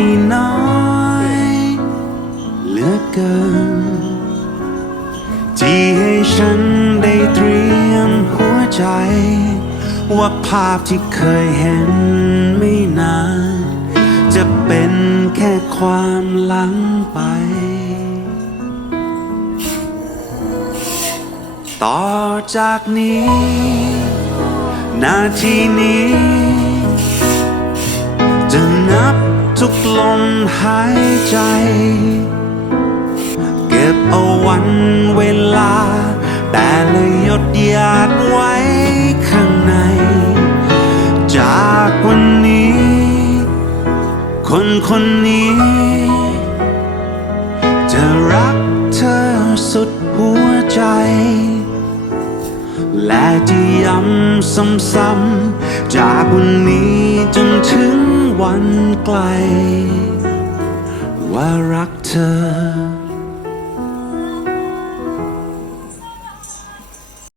ี ฉันได้เตรียมหัวใจ ว่าภาพที่เคยเห็นไม่นาน จะเป็นแค่ความหลังไป ต่อจากนี้ นาทีนี้ จะนับทุกลมหายใจ เก็บเอาวันเวลา ดหยาดไว้ข้างใน จากวันนี้ คนคนนี้ จะรักเธอสุดหัวใจ และจะย้ำซ้ำๆจากวันนี้จนถึงวันไกล ว่ารักเธอ